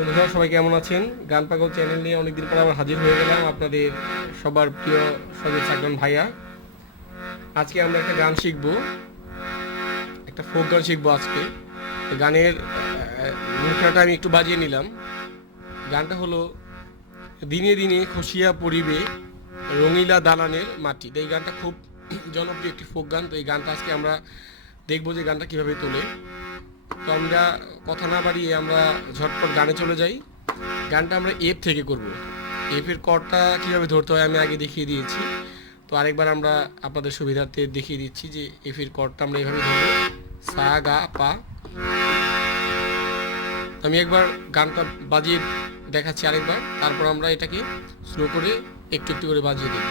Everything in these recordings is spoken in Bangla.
বন্ধুরা সবাই কেমন আছেন? গান পাগল চ্যানেল নিয়ে অনেকদিন পর আবার হাজির হয়ে গেলাম আপনাদের সবার প্রিয় সজিব সাকরান ভাইয়া। আজকে আমরা একটা গান শিখবো, একটা ফোক গান শিখবো আজকে। গানের মুখটা আমি একটু বাজিয়ে নিলাম। গানটা হলো দিনে দিনে খসিয়া পড়িবে রঙিলা দালানের মাটি। এই গানটা খুব জনপ্রিয় একটি ফোক গান। তো এই গানটা আজকে আমরা দেখবো যে গানটা কিভাবে তোলে। তো আমরা কথা না বাড়িয়ে আমরা ঝটপট গানে চলে যাই। গানটা আমরা এফ থেকে করব। এফের কর্ডটা কীভাবে ধরতে হয় আমি আগে দেখিয়ে দিয়েছি। তো আরেকবার আমরা আপনাদের সুবিধার্থে দেখিয়ে দিচ্ছি যে এফের কর্ডটা আমরা এইভাবে ধরব, সা গা পা। আমি একবার গানটা বাজিয়ে দেখাচ্ছি আরেকবার, তারপর আমরা এটাকে স্লো করে একটু একটু করে বাজিয়ে দেখব।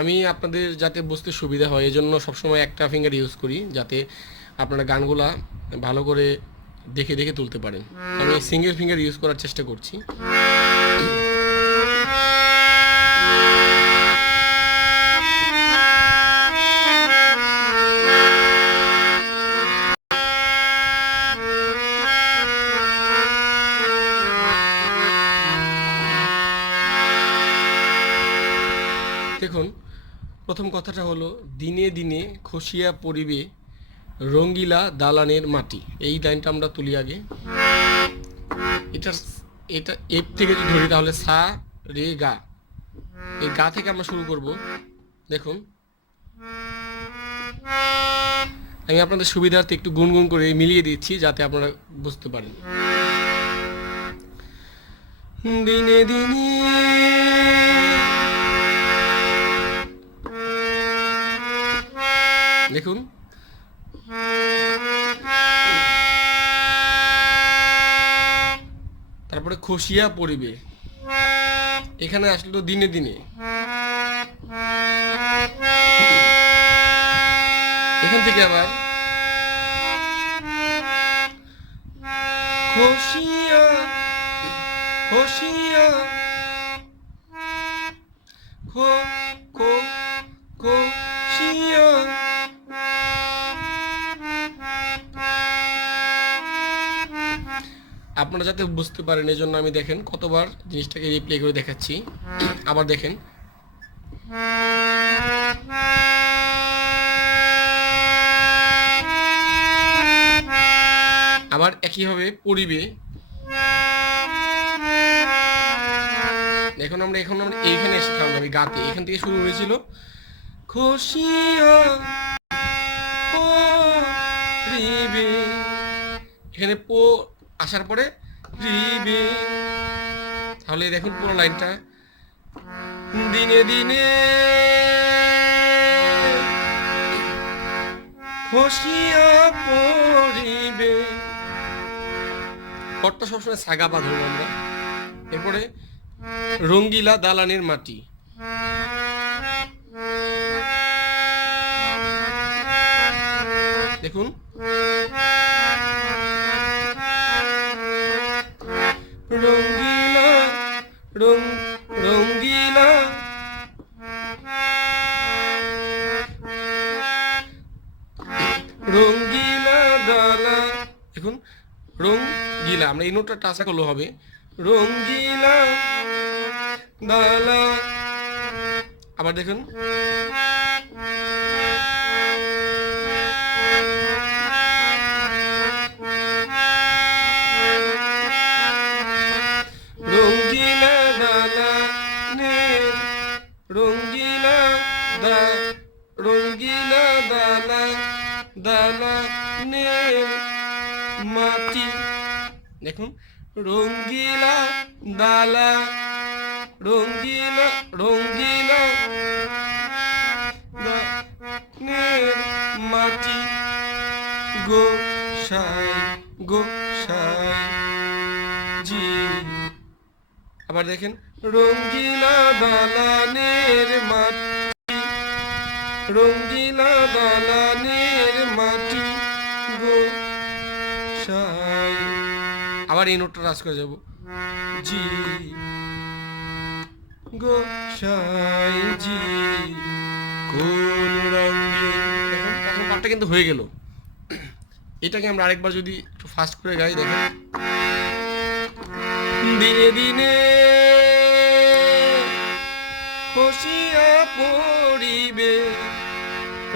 আমি আপনাদের যাতে বুঝতে সুবিধা হয় এজন্য সবসময় একটা ফিঙ্গার ইউজ করি, যাতে আপনারা গানগুলা ভালো করে দেখে দেখে তুলতে পারেন। আমি সিঙ্গেল ফিঙ্গার ইউজ করার চেষ্টা করছি। দেখুন, প্রথম কথাটা হলো দিনে দিনে খসিয়া পড়িবে রঙ্গিলা দালানের মাটি। এই লাইনটা আমরা তুলি আগে। এটা এফ থেকে যদি ধরি তাহলে সা রে গা, এই গা থেকে আমরা শুরু করব। দেখুন, আমি আপনাদের সুবিধার্থে একটু গুনগুন করে মিলিয়ে দিচ্ছি যাতে আপনারা বুঝতে পারেন। দিনে দিনে দেখুন, তারপরে খসিয়া পড়িবে, এখানে আসলো দিনে দিনে। এখান থেকে আবার খসিয়া খসিয়া খো খো খসিয়া। আপনারা যাতে বুঝতে পারেন এজন্য আমি দেখেন কতবার জিনিসটাকে রিপ্লে করে দেখাচ্ছি। আবার দেখেন, আবার একইভাবে পড়িবে। এখন আমরা এইখানে এসে থামলাম, আমি গাতে এখান থেকে শুরু হয়েছিল খসিয়া পড়িবে, এখানে পো আসার পরে রিবে। তাহলে দেখুন পুরো লাইনটা, দিনে দিনে খসিয়া পড়িবে। কটটা সবসময় সাগা পা ধরবো আমরা। এরপরে রঙ্গিলা দালানের মাটি, দেখুন রঙ্গিলা রঙ্গিলা রঙ্গিলা দালা। দেখুন রঙ্গিলা, আমরা এই নোটটা টাচ করলে হবে রঙ্গিলা দালা। আবার দেখুন রঙ্গিলা দালানের রঙ্গিলা দা রঙ্গিলা দালা দালানের মাটি। দেখুন রঙ্গিলা দালা রঙ্গিলা রঙ্গিলা দালানের মাটি। গো সাই গো সাই জি। আবার দেখেন রঙ্গিলা দালানের মাটি রঙ্গিলা দালানের মাটি গো সাই। আবার এই নোটটা টাচ করে যাব, জি গো সাই জি কোন রঙে। দেখুন প্রথম পার্টটা কিন্তু হয়ে গেল। এটাকে আমরা আরেকবার যদি একটু ফাস্ট করে গাই, দেখেন। দিনে দিনে খসিয়া পড়িবে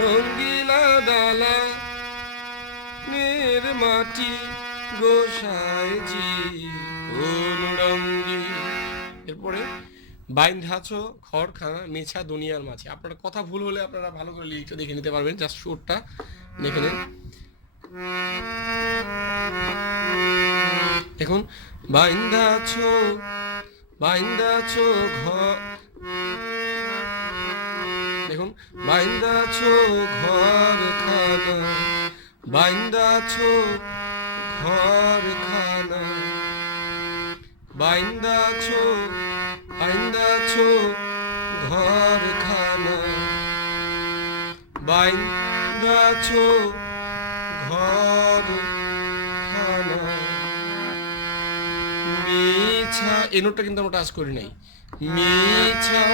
রঙ্গিলা দালানের মাটি গোসাইজি কোন রঙ্গি। এরপরে বাইন্ধাছ ঘরখানা মেছা দুনিয়ার মাঝে। আপনারা কথা ভুল হলে আপনারা ভালো করে লিরিকটা দেখে নিতে পারবেন, জাস্ট সুরটা দেখে নিন। দেখুন, বাইন্ধাছ বাইন্ধাছ ঘর, দেখুন, বাইন্দাছ ঘরখানা, বাইন্দাছ ঘরখানা, বাইন্দাছ বাইন্দাছ ঘরখানা, বাইন্দাছ ঘরখানা, মিছা, এই নোটটা কিন্তু আমরা টাচ করি নাই। মিছা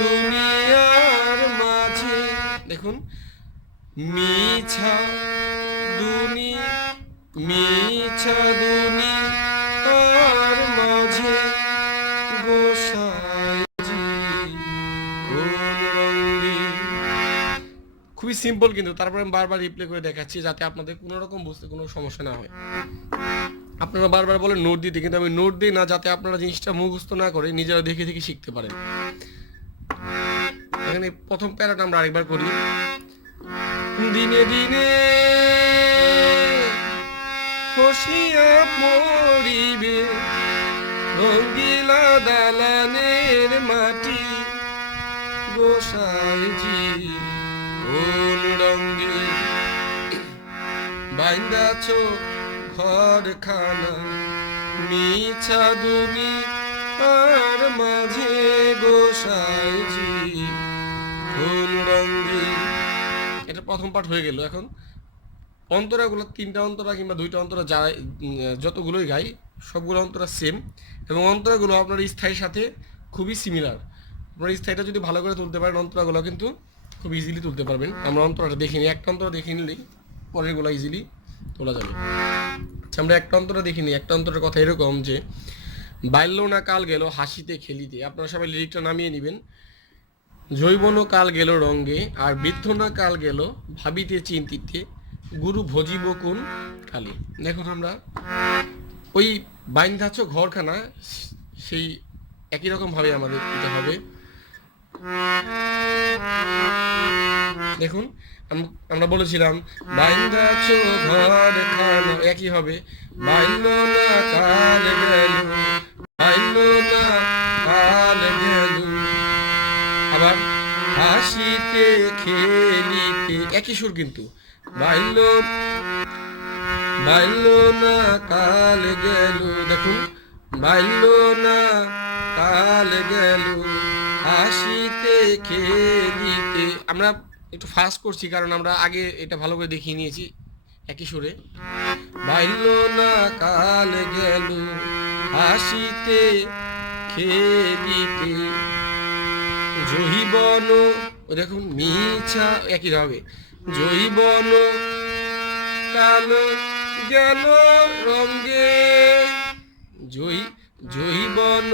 দুনিয়ার মাঝে, দেখুন, মিছা মিছা দুনিয়ার মাঝে গোসাইজি কোন রঙ্গি। খুবই সিম্পল, কিন্তু তারপরে আমি বারবার রিপ্লে করে দেখাচ্ছি যাতে আপনাদের কোনো রকম বুঝতে কোনো সমস্যা না হয়। আপনারা বারবার বলেন নোট দিতে, কিন্তু আমি নোট দিই না, যাতে আপনারা জিনিসটা মুখস্থ না করে নিজেরা দেখে দেখে শিখতে পারেন। এখানে প্রথম প্যারাটা আমরা আরেকবার করি। দিনে দিনে খসিয়া পড়িবে রঙ্গিলা দালানের মাটি গোসাইজি কোন রঙ্গি। বাইন্দাছ ঘরখানা মিছা দুনিয়ার মাঝে গোসাইজি কোন রঙ্গি। এটা প্রথম পার্ট হয়ে গেল। এখন অন্তরাগুলো, 3টা অন্তরা কিংবা 2টা অন্তরা যারা যতগুলোই গাই সবগুলো অন্তরা সেম, এবং অন্তরাগুলো আপনার স্থায়ীর সাথে খুবই সিমিলার। আপনার স্থায়ীটা যদি ভালো করে তুলতে পারেন অন্তরাগুলো কিন্তু খুব ইজিলি তুলতে পারবেন। আমরা অন্তরাটা দেখে নিই, একটা অন্তরা দেখে নিলেই পরেরগুলো ইজিলি তোলা যাবে। আমরা একটা অন্তরা দেখে নিই। একটা অন্তরের কথা এরকম যে, বাল্য না কাল গেল হাসিতে খেলিতে। আপনারা সবাই লিরিকটা নামিয়ে নেবেন। জৈবন কাল গেল রঙ্গে, আর বৃদ্ধ না কাল গেল ভাবিতে চিন্তিতে, গুরু ভজিব কোন কালে। দেখুন, আমরা ওই বাইন্ধাছ ঘরখানা সেই একই রকম ভাবে আমাদের দিতে হবে। দেখুন, আমরা বলেছিলাম বাইন্ধাছ ঘরখানা একই হবে। বাইল না কাল গেল, বাইল না কাল গেল, আবার হাসিতে খেলিতে একই সুর কিন্তু। বাইল বাইল না কাল গেল, দেখুন, বাইল না কাল গেল হাসিতে খেলিতে। আমরা একটু ফাস্ট করছি কারণ আমরা আগে এটা ভালো করে দেখিয়ে নিয়েছি একই সুরে। বাইল না কাল গেল হাসিতে খেলিতে, জহিবন, দেখুন, মিছা একই হবে। জৈবন কাল গেল রঙ্গে, জৈবন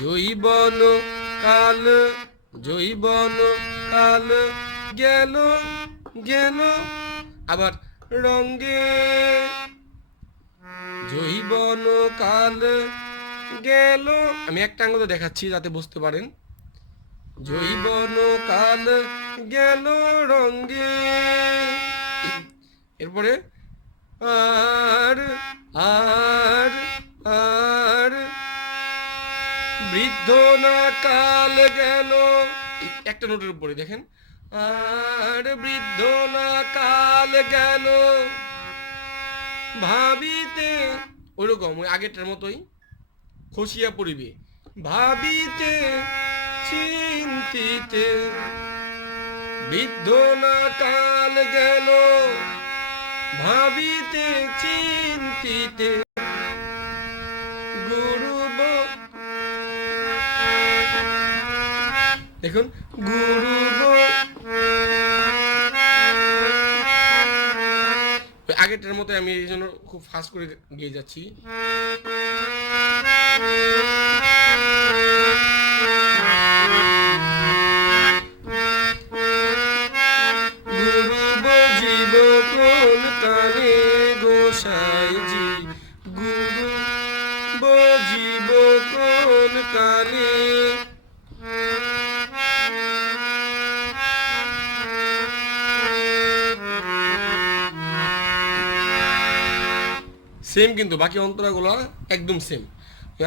জৈবন কাল, জৈবন কাল গেল গেল, আবার রঙ্গে, জৈবন কাল গেল। আমি একটা আঙ্গুল দেখাচ্ছি যাতে বুঝতে পারেন। জৈবন কাল গেল রঙ্গে, এরপরে আর আর আর বৃদ্ধ না কাল গেল, একটা নোটের উপরে দেখেন, আর বৃদ্ধ না কাল গেল ভাবিতে, ওইরকম ওই আগেরটার মতোই খসিয়া পড়িবে ভাবিতে চিন্তিতে, বৃদ্ধ না কাল গেল ভাবিতে চিন্তিতে, গুরু, দেখুন, গুরু আগেরটার মতো আমি এই জন্য খুব ফাস্ট করে গিয়ে যাচ্ছি। গুরু বজিব কোন কালে গোসাইজি, গুরু বজিব কোন কালে। সেম কিন্তু বাকি অন্তরাগুলো একদম সেম।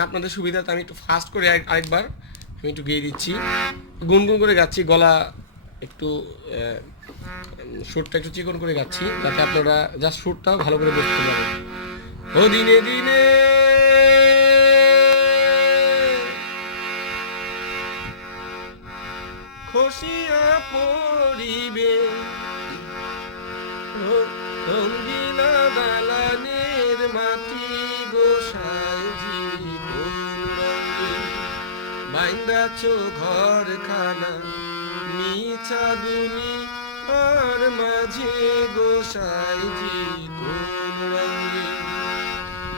আপনাদের সুবিধাতে আমি একটু ফাস্ট করে আরেকবার আমি একটু গেয়ে দিচ্ছি, গুনগুন করে গাচ্ছি, গলা একটু সুরটা একটু চিকন করে গাচ্ছি যাতে আপনারা জাস্ট সুরটাও ভালো করে বুঝতে পারেন। ও দিনে দিনে খসিয়া পড়িবে রঙ্গিলা দালানের মাটি গোসাইজি, কোন রঙে বাইন্দাছ ঘর খানা মিছা দুনি আর মাঝে গোসাইজি, কোন রঙে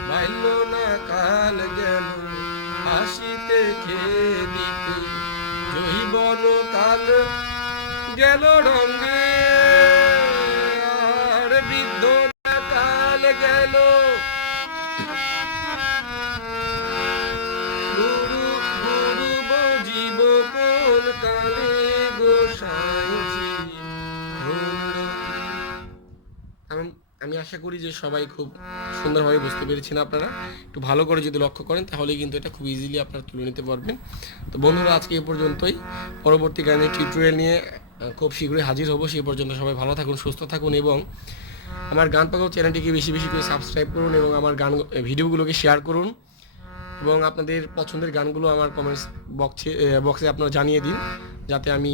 বাইল না কাল গেল হাসিতে খেলিতে, জৈবন কাল গেল রঙে আর বৃদ্ধ কাল গেল। গুরু গুরু বজিব কোন কালে গোসাইজি, আমি আশা করি যে সবাই খুব সুন্দরভাবে বুঝতে পেরেছেন। আপনারা একটু ভালো করে যদি লক্ষ্য করেন তাহলে কিন্তু এটা খুব ইজিলি আপনারা তুলে নিতে পারবেন। তো বন্ধুরা, আজকে এই পর্যন্তই। পরবর্তী গানের টিউটোরিয়াল নিয়ে খুব শীঘ্রই হাজির হব। সেই পর্যন্ত সবাই ভালো থাকুন, সুস্থ থাকুন এবং আমার গান পাগল চ্যানেলটিকে বেশি বেশি করে সাবস্ক্রাইব করুন এবং আমার গান ভিডিওগুলোকে শেয়ার করুন এবং আপনাদের পছন্দের গানগুলো আমার কমেন্টস বক্সে আপনারা জানিয়ে দিন যাতে আমি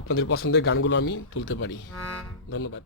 আপনাদের পছন্দের গানগুলো আমি তুলতে পারি। ধন্যবাদ।